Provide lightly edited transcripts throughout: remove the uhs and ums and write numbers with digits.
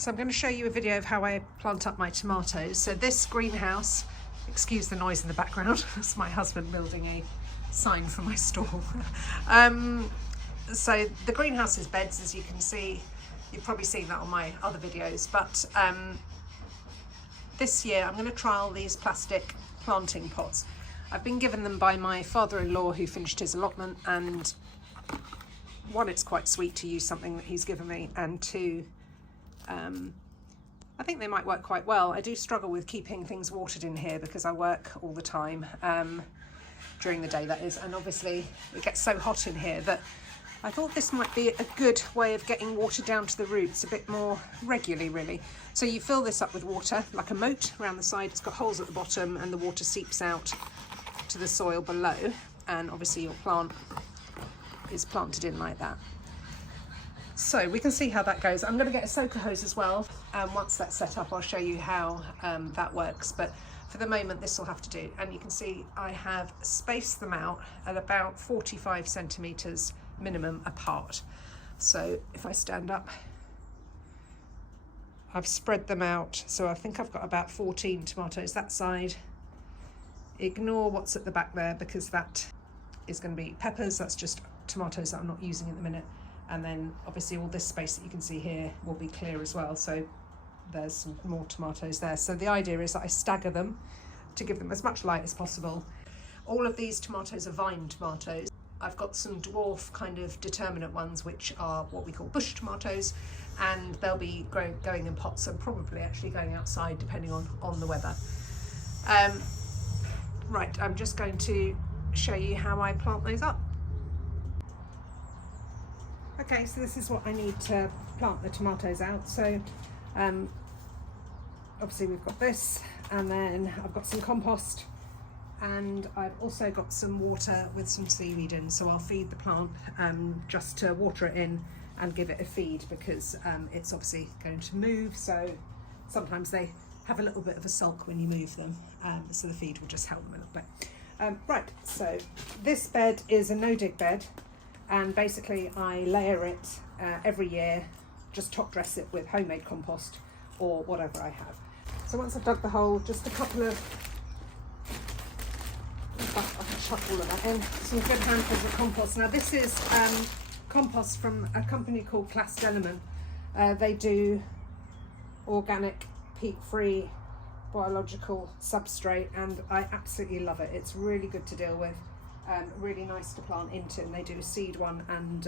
So I'm going to show you a video of how I plant up my tomatoes. So this greenhouse, excuse the noise in the background, that's my husband building a sign for my stall. So the greenhouse is beds, as you can see. You've probably seen that on my other videos, but this year I'm going to trial these plastic planting pots. I've been given them by my father-in-law who finished his allotment, and one, it's quite sweet to use something that he's given me, and two, I think they might work quite well. I do struggle with keeping things watered in here because I work all the time, during the day that is, and obviously it gets so hot in here that I thought this might be a good way of getting water down to the roots a bit more regularly, really. So you fill this up with water, like a moat around the side. It's got holes at the bottom and the water seeps out to the soil below, and obviously your plant is planted in like that. So we can see how that goes. I'm going to get a soaker hose as well, and once that's set up I'll show you how that works, but for the moment this will have to do. And you can see I have spaced them out at about 45 centimetres minimum apart. So if I stand up, I've spread them out, so I think I've got about 14 tomatoes that side. Ignore what's at the back there because that is going to be peppers. That's just tomatoes that I'm not using at the minute. And then obviously all this space that you can see here will be clear as well, so there's some more tomatoes there. So the idea is that I stagger them to give them as much light as possible. All of these tomatoes are vine tomatoes. I've got some dwarf kind of determinate ones which are what we call bush tomatoes, and they'll be going in pots and probably actually going outside depending on the weather. Right, I'm just going to show you how I plant those up. Okay, so this is what I need to plant the tomatoes out. So obviously we've got this, and then I've got some compost, and I've also got some water with some seaweed in, so I'll feed the plant just to water it in and give it a feed, because it's obviously going to move, so sometimes they have a little bit of a sulk when you move them, so the feed will just help them a little bit. Right, so this bed is a no-dig bed, and basically I layer it every year, just top dress it with homemade compost or whatever I have. So once I've dug the hole, just a couple of, I can chuck all of that in, some good handfuls of compost. Now this is compost from a company called Classed Element. They do organic, peat-free, biological substrate, and I absolutely love it. It's really good to deal with. Really nice to plant into, and they do a seed one and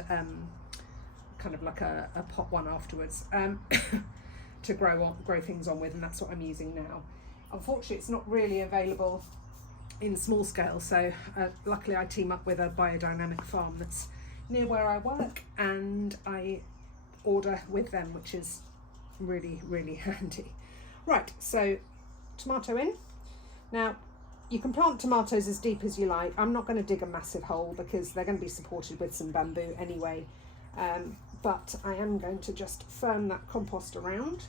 kind of like a pot one afterwards to grow things on with, and that's what I'm using now. Unfortunately it's not really available in small scale, so luckily I team up with a biodynamic farm that's near where I work, and I order with them, which is really, really handy. Right, so tomato in. Now you can plant tomatoes as deep as you like. I'm not going to dig a massive hole because they're going to be supported with some bamboo anyway, but I am going to just firm that compost around,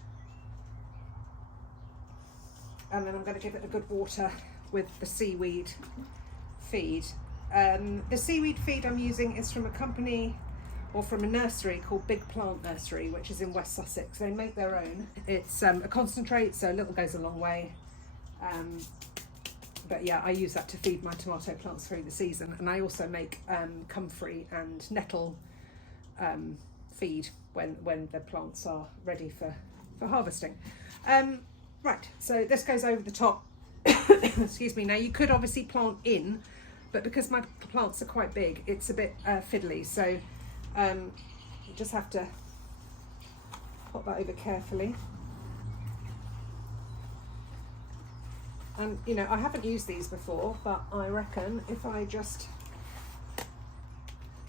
and then I'm going to give it a good water with the seaweed feed. The seaweed feed I'm using is from a company, or from a nursery called Big Plant Nursery, which is in West Sussex. They make their own. It's a concentrate, so a little goes a long way. But yeah, I use that to feed my tomato plants through the season, and I also make comfrey and nettle feed when the plants are ready for harvesting. Right, so this goes over the top. Excuse me. Now you could obviously plant in, but because my plants are quite big, it's a bit fiddly, so you just have to pop that over carefully. And you know, I haven't used these before, but I reckon if I just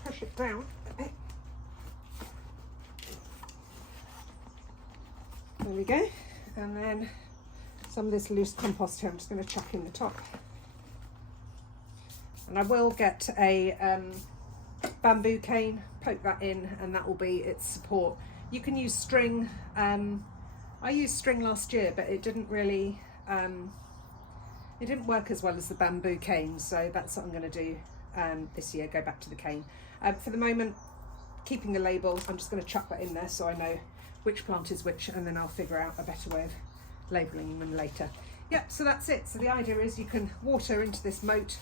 push it down a bit, there we go, and then some of this loose compost here I'm just going to chuck in the top, and I will get a bamboo cane, poke that in, and that will be its support. You can use string. I used string last year, but it didn't really it didn't work as well as the bamboo cane, so that's what I'm going to do this year, go back to the cane. For the moment, keeping the label, I'm just going to chuck that in there so I know which plant is which, and then I'll figure out a better way of labelling them later. Yep, so that's it. So the idea is you can water into this moat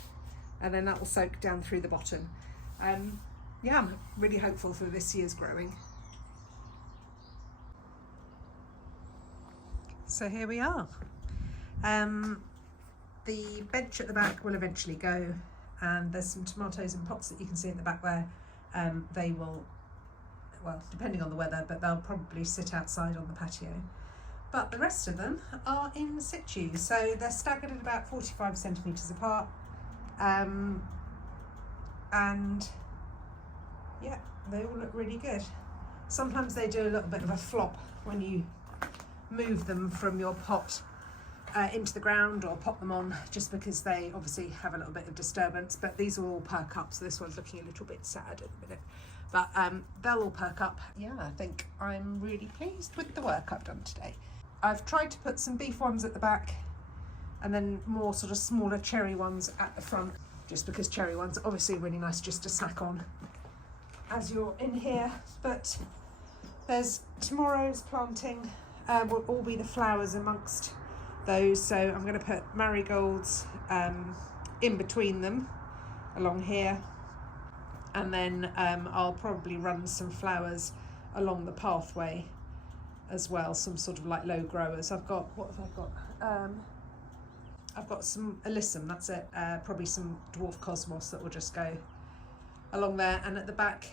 and then that will soak down through the bottom. Yeah, I'm really hopeful for this year's growing. So here we are. The bench at the back will eventually go, and there's some tomatoes in pots that you can see at the back there. They will, well, depending on the weather, but they'll probably sit outside on the patio. But the rest of them are in situ, so they're staggered at about 45 centimetres apart. And yeah, they all look really good. Sometimes they do a little bit of a flop when you move them from your pot into the ground or pop them on, just because they obviously have a little bit of disturbance, but these will all perk up. So this one's looking a little bit sad at the minute, but they'll all perk up. Yeah, I think I'm really pleased with the work I've done today. I've tried to put some beef ones at the back and then more sort of smaller cherry ones at the front, just because cherry ones are obviously really nice just to snack on as you're in here. But there's tomorrow's planting will all be the flowers amongst those, so I'm going to put marigolds in between them along here, and then I'll probably run some flowers along the pathway as well, some sort of like low growers. I've got, what have I got? I've got some alyssum, that's it, probably some dwarf cosmos that will just go along there. And at the back,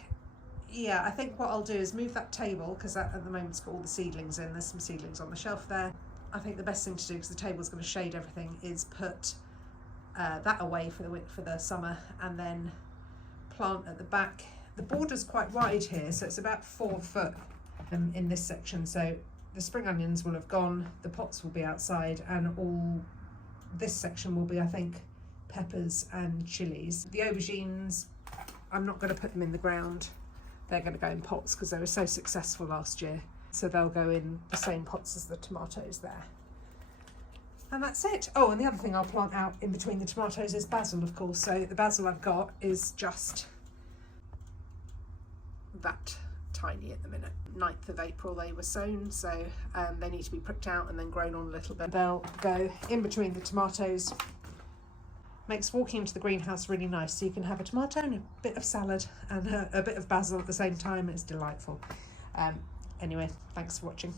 yeah, I think what I'll do is move that table, because that at the moment it's got all the seedlings in. There's some seedlings on the shelf there. I think the best thing to do, because the table's going to shade everything, is put that away for the summer, and then plant at the back. The border's quite wide here, so it's about 4 foot in this section. So the spring onions will have gone, the pots will be outside, and all this section will be, I think, peppers and chilies. The aubergines, I'm not going to put them in the ground. They're going to go in pots because they were so successful last year. So they'll go in the same pots as the tomatoes there. And that's it. Oh, and the other thing I'll plant out in between the tomatoes is basil, of course. So the basil I've got is just that tiny at the minute. 9th of April they were sown, so they need to be pricked out and then grown on a little bit. They'll go in between the tomatoes. Makes walking into the greenhouse really nice, so you can have a tomato and a bit of salad and a bit of basil at the same time. It's delightful. Anyway, thanks for watching.